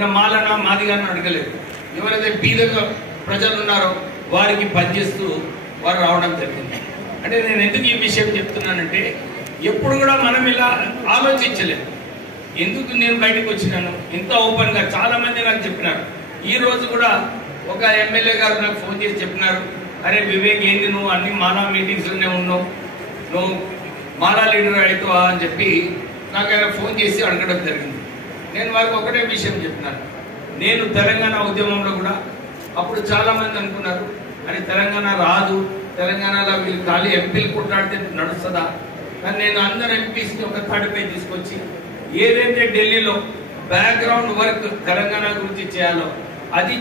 నేను మాలనా మాదిగాని అడగలేదు. ఎవరైతే బీదగా ప్రజలు ఉన్నారో వారికి పనిచేస్తూ వారు రావడం జరిగింది. అంటే నేను ఎందుకు ఈ విషయం చెప్తున్నానంటే ఎప్పుడు కూడా మనం ఇలా ఆలోచించలేదు. ఎందుకు నేను బయటకు వచ్చినాను ఇంత ఓపెన్గా చాలా మంది నాకు చెప్పినారు. ఈ రోజు కూడా ఒక ఎమ్మెల్యే గారు నాకు ఫోన్ చేసి చెప్పినారు, అరే వివేక్ ఏంది నువ్వు అన్ని మాలా మీటింగ్స్లోనే ఉన్నావు, నువ్వు మాలా లీడర్ అవుతావా అని చెప్పి నాకు ఆయన ఫోన్ చేసి అడగడం జరిగింది. నేను వారికి ఒకటే విషయం చెప్పినాను, నేను తెలంగాణ ఉద్యమంలో కూడా అప్పుడు చాలామంది అనుకున్నారు అని తెలంగాణ రాదు, తెలంగాణలో వీళ్ళు ఖాళీ ఎంపీలు కొట్లాడితే నడుస్తుందా. కానీ నేను అందరు ఎంపీస్ని ఒక తాడిపై తీసుకొచ్చి ఏదైతే ఢిల్లీలో బ్యాక్గ్రౌండ్ వర్క్ తెలంగాణ గురించి చేయాలో అది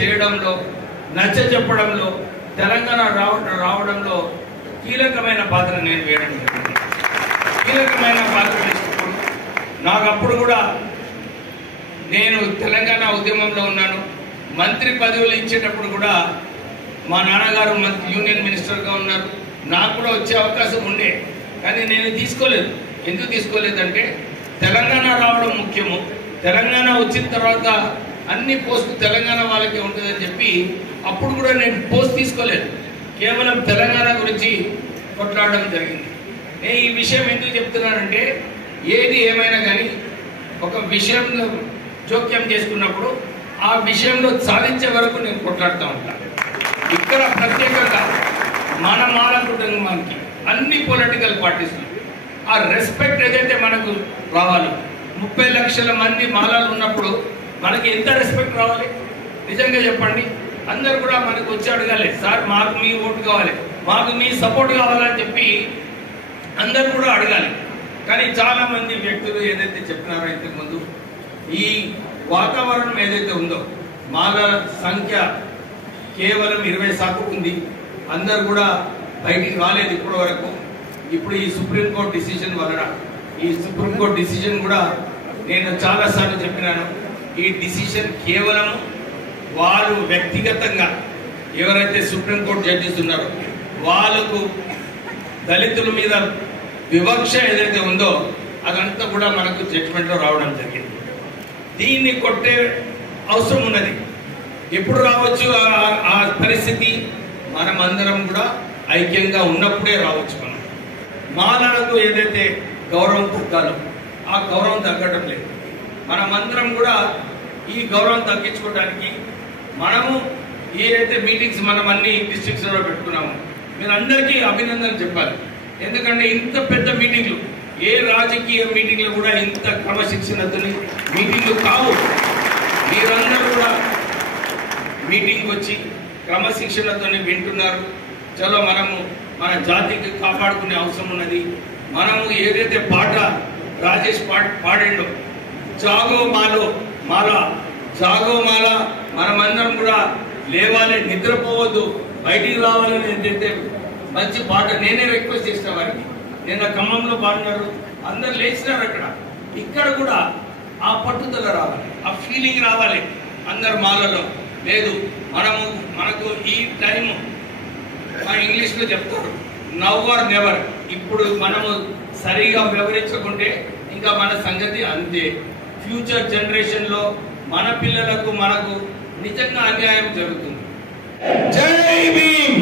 చేయడంలో నచ్చ చెప్పడంలో తెలంగాణ రావడంలో కీలకమైన పాత్ర నేను వేయడం జరిగింది. కీలకమైన పాత్ర వేసినప్పుడు నాకు అప్పుడు కూడా నేను తెలంగాణ ఉద్యమంలో ఉన్నాను. మంత్రి పదవులు ఇచ్చేటప్పుడు కూడా మా నాన్నగారు యూనియన్ మినిస్టర్గా ఉన్నారు, నాకు కూడా వచ్చే అవకాశం ఉండే. కానీ నేను తీసుకోలేదు. ఎందుకు తీసుకోలేదంటే తెలంగాణ రావడం ముఖ్యము, తెలంగాణ వచ్చిన తర్వాత అన్ని పోస్టు తెలంగాణ వాళ్ళకి ఉంటుందని చెప్పి అప్పుడు కూడా నేను పోస్ట్ తీసుకోలేదు. కేవలం తెలంగాణ గురించి కొట్లాడడం జరిగింది. నేను ఈ విషయం ఎందుకు చెప్తున్నానంటే ఏది ఏమైనా కానీ ఒక విషయంలో జోక్యం చేసుకున్నప్పుడు ఆ విషయంలో సాధించే వరకు నేను కొట్లాడుతూ ఉంటాను. ఇక్కడ ప్రత్యేకంగా మన మాల కుటుంబానికి అన్ని పొలిటికల్ పార్టీస్ ఆ రెస్పెక్ట్ ఏదైతే మనకు రావాలి, 30 లక్షల మంది మాలలు ఉన్నప్పుడు మనకి ఎంత రెస్పెక్ట్ రావాలి నిజంగా చెప్పండి. అందరు కూడా మనకు వచ్చి అడగాలి, సార్ మాకు మీ ఓటు కావాలి, మాకు మీ సపోర్ట్ కావాలని చెప్పి అందరు కూడా అడగాలి. కానీ చాలా మంది వ్యక్తులు ఏదైతే చెప్పినారో ఇంతకుముందు ఈ వాతావరణం ఏదైతే ఉందో మాల సంఖ్య కేవలం 20% ఉంది, అందరు కూడా బయటికి రాలేదు ఇప్పటి వరకు. ఇప్పుడు ఈ సుప్రీంకోర్టు డిసిజన్ వలన ఈ సుప్రీంకోర్టు డిసిజన్ కూడా నేను చాలాసార్లు చెప్పినాను, ఈ డిసిజన్ కేవలం వారు వ్యక్తిగతంగా ఎవరైతే సుప్రీంకోర్టు జడ్జిస్ ఉన్నారో వాళ్ళకు దళితుల మీద వివక్ష ఏదైతే ఉందో అదంతా కూడా మనకు జడ్జిమెంట్లో రావడం జరిగింది. దీన్ని కొట్టే అవసరం ఉన్నది. ఎప్పుడు రావచ్చు ఆ పరిస్థితి? మనమందరం కూడా ఐక్యంగా ఉన్నప్పుడే రావచ్చు. మనం మాలలకు ఏదైతే గౌరవం తగ్గాలో ఆ గౌరవం తగ్గడం లేదు. మనమందరం కూడా ఈ గౌరవం తగ్గించుకోవడానికి మనము ఏదైతే మీటింగ్స్ మనం అన్ని డిస్ట్రిక్ట్స్లో పెట్టుకున్నామో మీరు అందరికీ అభినందనలు చెప్పాలి. ఎందుకంటే ఇంత పెద్ద మీటింగ్లు ఏ రాజకీయ మీటింగ్లు కూడా ఇంత క్రమశిక్షణతో మీటింగ్లు కావు. మీరందరూ కూడా మీటింగ్ వచ్చి క్రమశిక్షణతో వింటున్నారు. చలో మనము మన జాతికి కాపాడుకునే అవసరం ఉన్నది. మనము ఏదైతే పాట రాజేష్ పాడిండో జాగో మాలో మాల జాగో మాల, మనమందరం కూడా లేవాలి, నిద్రపోవద్దు, బయటికి రావాలని ఏదైతే మంచి పాట నేనే రిక్వెస్ట్ చేసిన వారికి. నిన్న ఖమ్మంలో పాడినారు, అందరు లేచినారు. ఇక్కడ కూడా ఆ పట్టుదల రావాలి, ఆ ఫీలింగ్ రావాలి అందరు మాలలో. లేదు మనకు ఈ టైం మా ఇంగ్లీష్లో చెప్తారు నవ్ ఆర్ నెవర్. ఇప్పుడు మనము సరిగా వివరించుకుంటే ఇంకా మన సంగతి అంతే. ఫ్యూచర్ జనరేషన్లో మన పిల్లలకు మనకు నిజంగా అన్యాయం జరుగుతుంది. జై భీమ్.